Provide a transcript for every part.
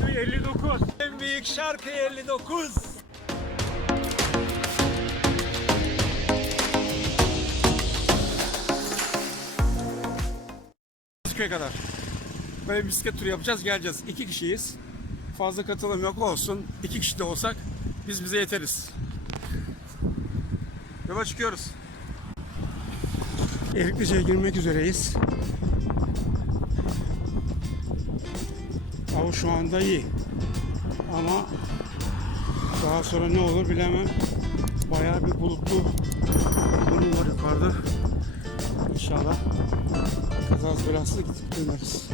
şarkı 59. En büyük şarkı 59. köye kadar. Böyle bir bisiklet turu yapacağız geleceğiz. İki kişiyiz. Fazla katılım yok olsun. İki kişi de olsak biz bize yeteriz. Yola çıkıyoruz. Eriklice'ye girmek üzereyiz. Hava şu anda iyi. Ama daha sonra ne olur bilemem. Bayağı bir bulutlu durum var yukarıda. İnşallah kazası belasız gidip döneriz.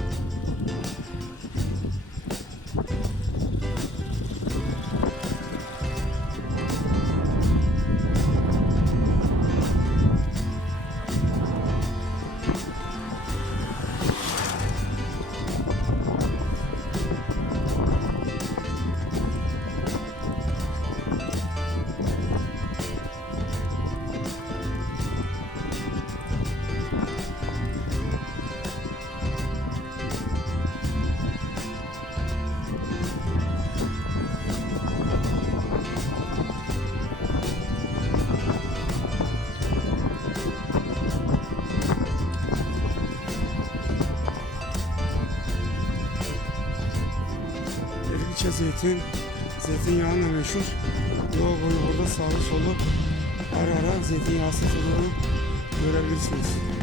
Zeytin, zeytinyağıyla meşhur. Yol boyu burada sağlı solu ara ara zeytinyağı satıldığını görebilirsiniz.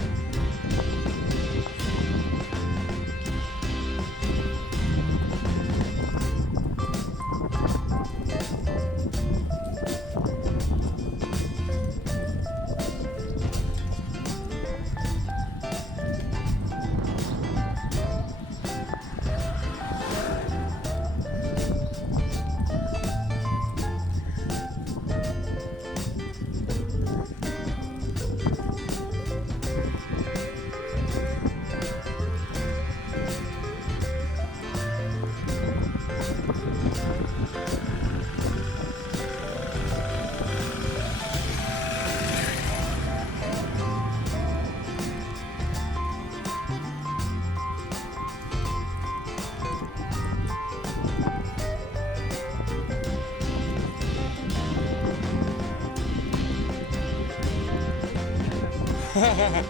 Ha ha ha.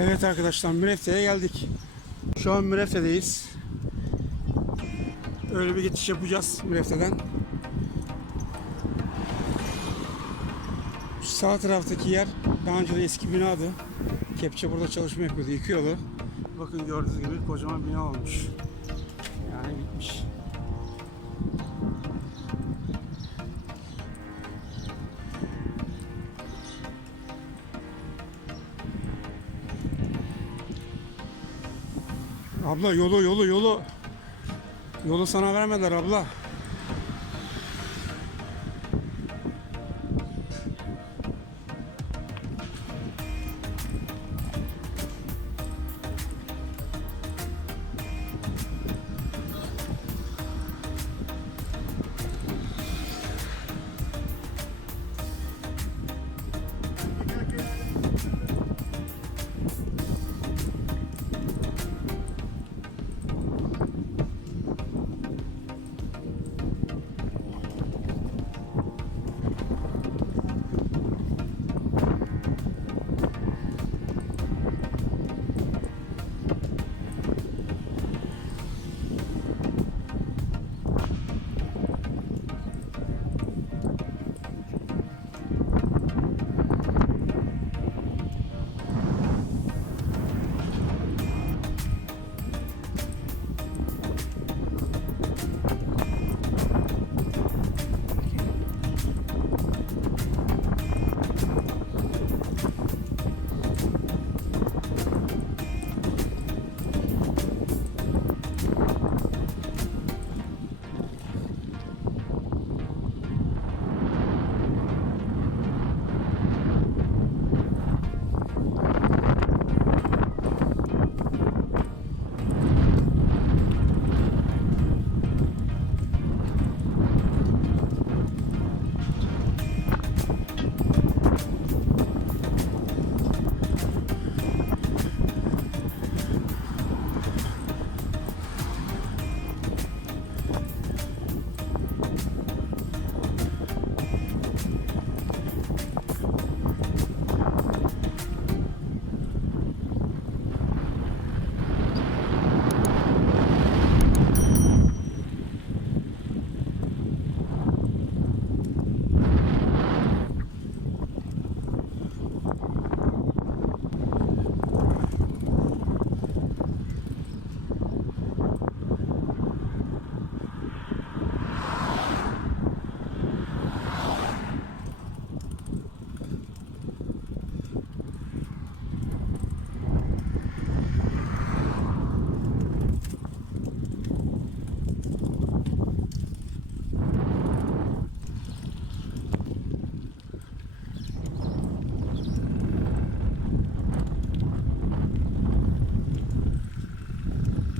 Evet arkadaşlar Mürefte'ye geldik. Şu an Mürefte'deyiz. Öyle bir geçiş yapacağız Mürefte'den. Şu sağ taraftaki yer daha önce de eski binadı. Kepçe burada çalışma yapıyordu, yıkıyordu. Bakın gördüğünüz gibi kocaman bina olmuş. Yani bitmiş. Abla yolu yolu yolu. Yolu sana vermediler abla.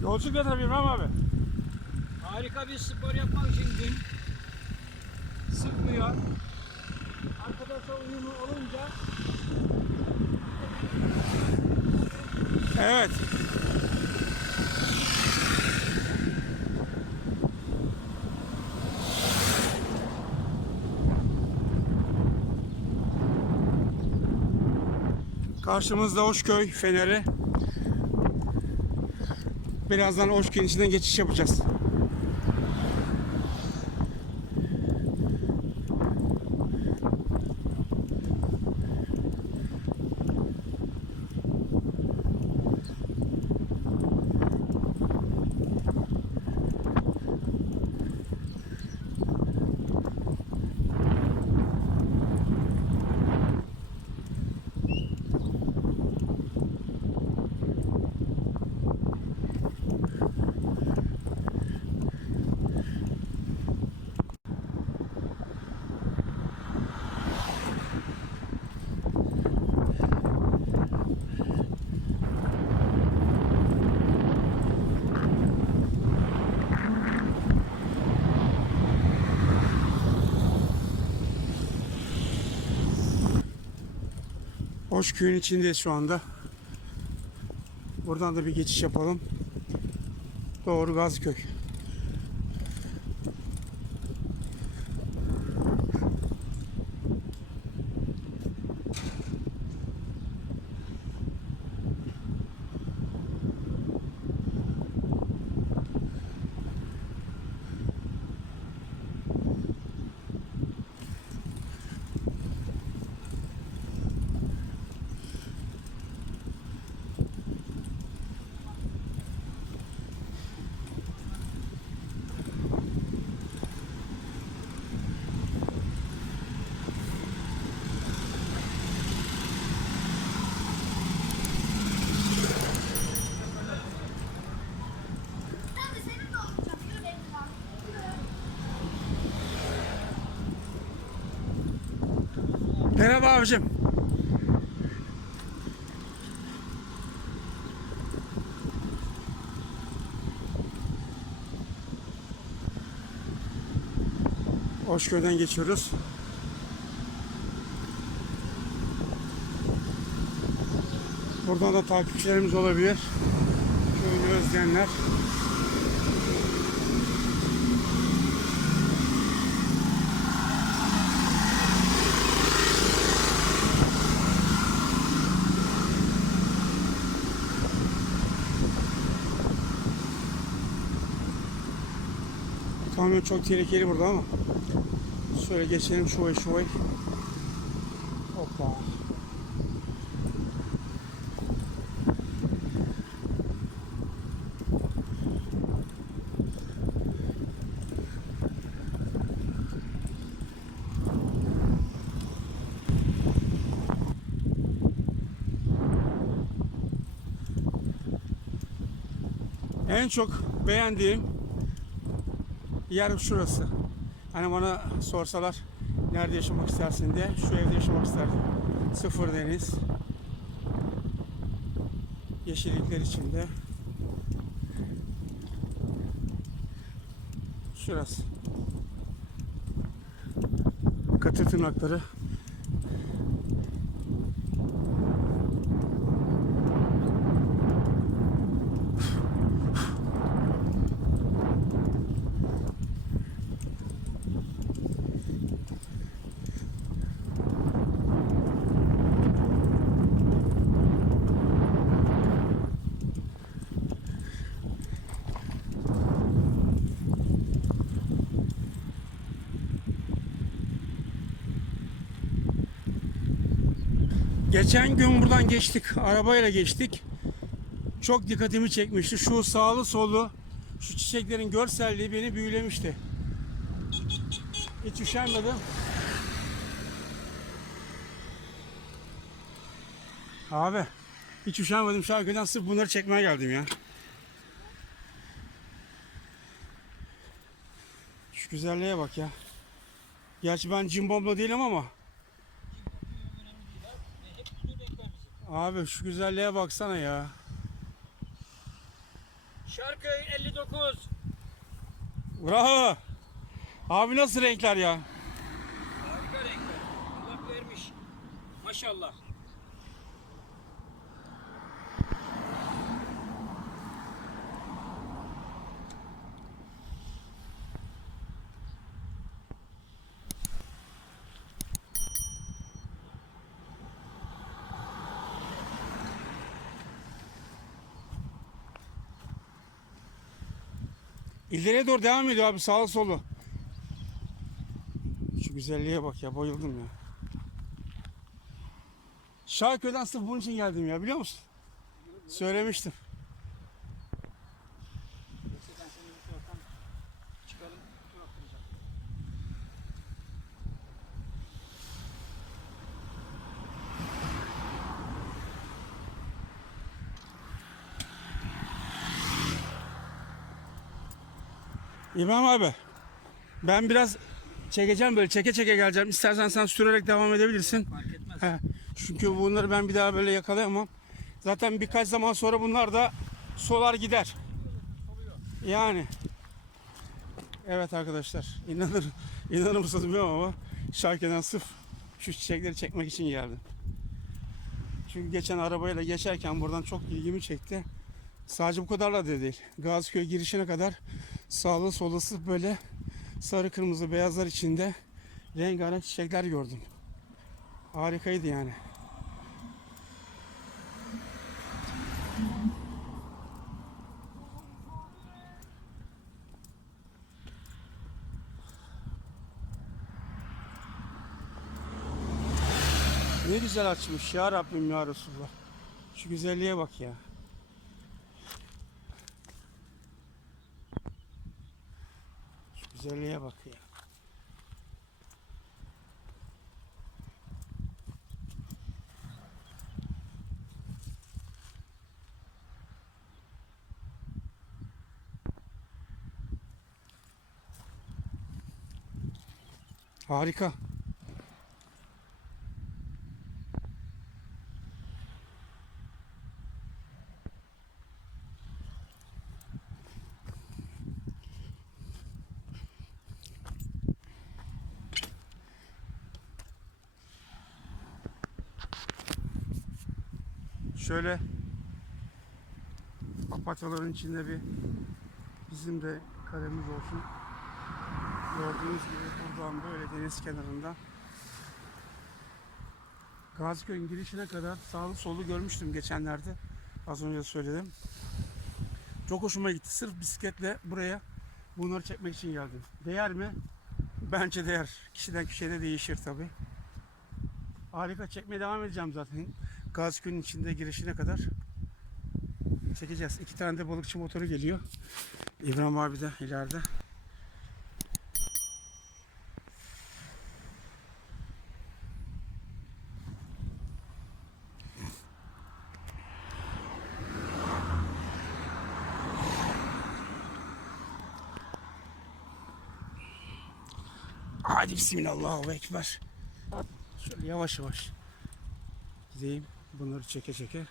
Yolculuk da tabii İbrahim abi. Harika bir spor yapmak için gün. Sıkmıyor. Arkadaşlar uyumlu olunca Evet. Karşımızda Oşköy Feneri. Birazdan Oşköy'ün içinden geçiş yapacağız. Hoşköy'ün içindeyiz şu anda. Buradan da bir geçiş yapalım. Doğru Gazköy. Merhaba abicim. Hoşköy'den geçiyoruz. Buradan da takipçilerimiz olabilir. Köyünü özleyenler. Kamyon çok tehlikeli burada ama. Şöyle geçelim şuvay şuvay. Hoppa. En çok beğendiğim yer şurası. Hani bana sorsalar nerede yaşamak istersin diye şu evde yaşamak isterdim. Sıfır deniz. Yeşillikler içinde. Şurası. Katır tırnakları. Geçen gün buradan geçtik. Arabayla geçtik. Çok dikkatimi çekmişti. Şu sağlı sollu şu çiçeklerin görselliği beni büyülemişti. Hiç üşenmedim. Abi hiç üşenmedim. Şu arkadan sırf bunları çekmeye geldim ya. Şu güzelliğe bak ya. Gerçi ben cimbomla değilim ama Abi şu güzelliğe baksana ya. şah Çarköy 59. Bravo. Abi nasıl renkler ya? Harika renkler. Allah vermiş. Maşallah. İleriye doğru devam ediyor abi sağa solu. Şu güzelliğe bak ya bayıldım ya. Şarköy'den sırf bunun için geldim ya biliyor musun? Söylemiştim. İmam abi ben biraz çekeceğim böyle çeke çeke geleceğim. İstersen sen sürerek devam edebilirsin. Fark etmez. He, çünkü bunları ben bir daha böyle yakalayamam. Zaten birkaç zaman sonra bunlar da solar gider. Yani. Evet arkadaşlar inanır, inanır mısınız bilmiyorum ama Şarkı'dan sırf şu çiçekleri çekmek için geldim. Çünkü geçen arabayla geçerken buradan çok ilgimi çekti. Sadece bu kadarla da değil. Gaziköy girişine kadar sağlı solusu böyle sarı kırmızı beyazlar içinde rengarenk çiçekler gördüm. Harikaydı yani. Ne güzel açmış ya Rabbim ya Resulullah. Şu güzelliğe bak ya. Güzelliğe bak ya. Harika. Şöyle papatyaların içinde bir bizim de kalemiz olsun. Gördüğünüz gibi buradan böyle deniz kenarında Gaziköy'ün girişine kadar sağlı solu görmüştüm geçenlerde. Az önce söyledim. Çok hoşuma gitti. Sırf bisikletle buraya bunları çekmek için geldim. Değer mi? Bence değer. Kişiden kişiye de değişir tabi. Harika çekmeye devam edeceğim zaten. Gaziköy'ün içinde girişine kadar çekeceğiz. İki tane de balıkçı motoru geliyor. İbrahim abi de ileride. Hadi bismillahirrahmanirrahim. Şöyle yavaş yavaş gideyim. Bunları çeke çeke.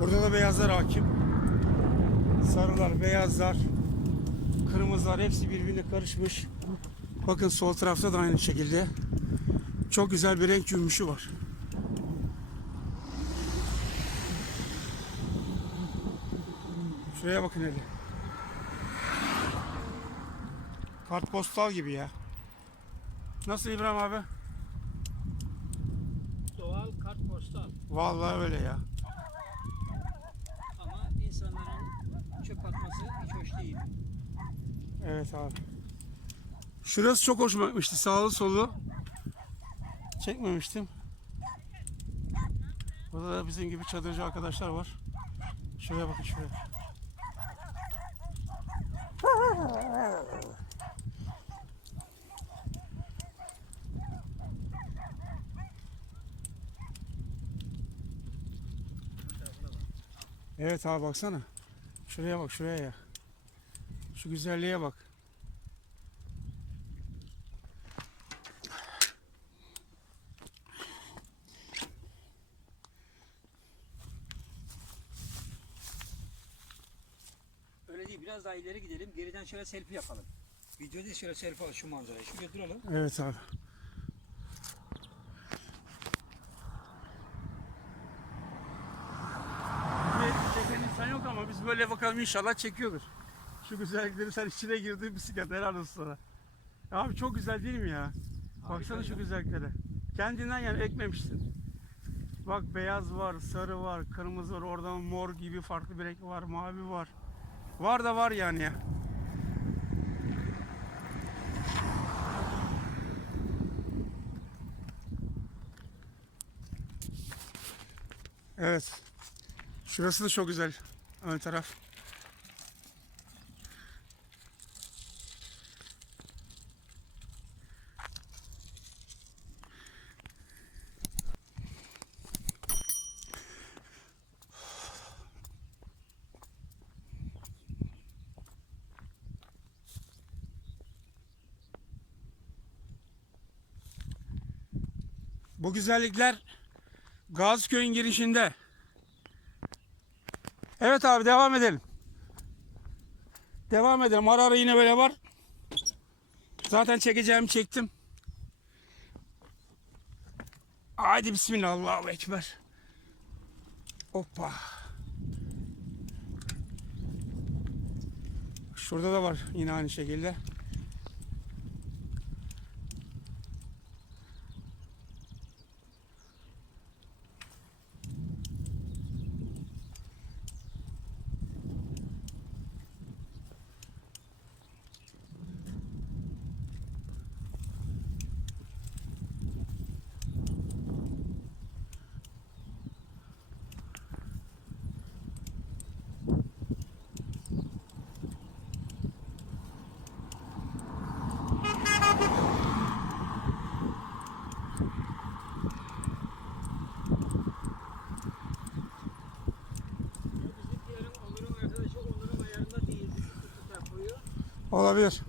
Burada da beyazlar hakim. Sarılar, beyazlar, kırmızılar hepsi birbirine karışmış. Bakın sol tarafta da aynı şekilde. Çok güzel bir renk cümbüşü var. Şuraya bakın hele. Kartpostal gibi ya. Nasıl İbrahim abi? Doğal kartpostal. Vallahi öyle ya. Ama insanların çöp atması hiç hoş değil. Evet abi. Şurası çok hoşuma gitmişti. Sağlı solu. Çekmemiştim. Burada da bizim gibi çadırcı arkadaşlar var. Şuraya bakın şuraya. Evet abi baksana. Şuraya bak şuraya ya. Şu güzelliğe bak. Öyle değil biraz daha ileri gidelim. Geriden şöyle selfie yapalım. Videoda da şöyle selfie al şu manzarayı. Şuraya duralım. Evet abi. Çeken insan yok ama biz böyle bakalım inşallah çekiyordur. Şu güzellikleri sen içine girdin bisiklet helal olsun sana. Abi çok güzel değil mi ya? Baksana şu güzelliklere. Kendinden yani ekmemişsin. Bak beyaz var, sarı var, kırmızı var, oradan mor gibi farklı bir renk var, mavi var. Var da var yani ya. Evet. Şurası da çok güzel. Ön taraf. Bu güzellikler Gazköy'ün girişinde. Evet abi devam edelim. Devam edelim. Ara ara yine böyle var. Zaten çekeceğimi çektim. Haydi bismillah Allahu Ekber. Hoppa. Şurada da var yine aynı şekilde. Olabilir.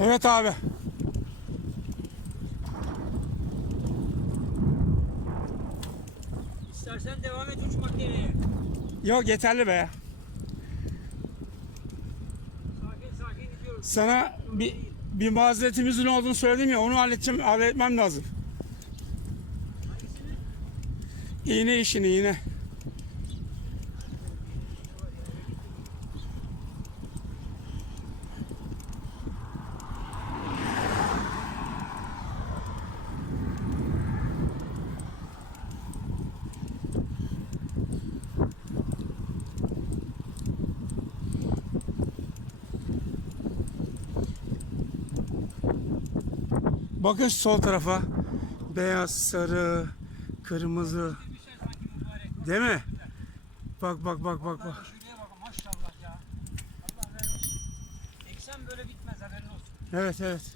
Evet abi. İstersen devam et uçmak nereye? Yok yeterli be. Sakin sakin gidiyoruz. Sana bir bir mazeretimizin olduğunu söyledim ya onu halledeceğim, halletmem lazım. Hangisini? İğne işini iğne. Bakın şu sol tarafa. Beyaz, sarı, kırmızı. Değil mi? Bak bak bak bak bak. Şuraya bakın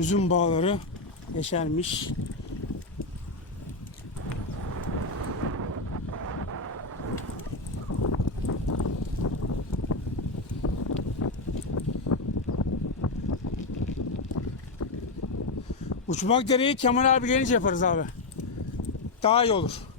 üzüm bağları yeşermiş. Uçmak dereyi Kemal abi yaparız abi. Daha iyi olur.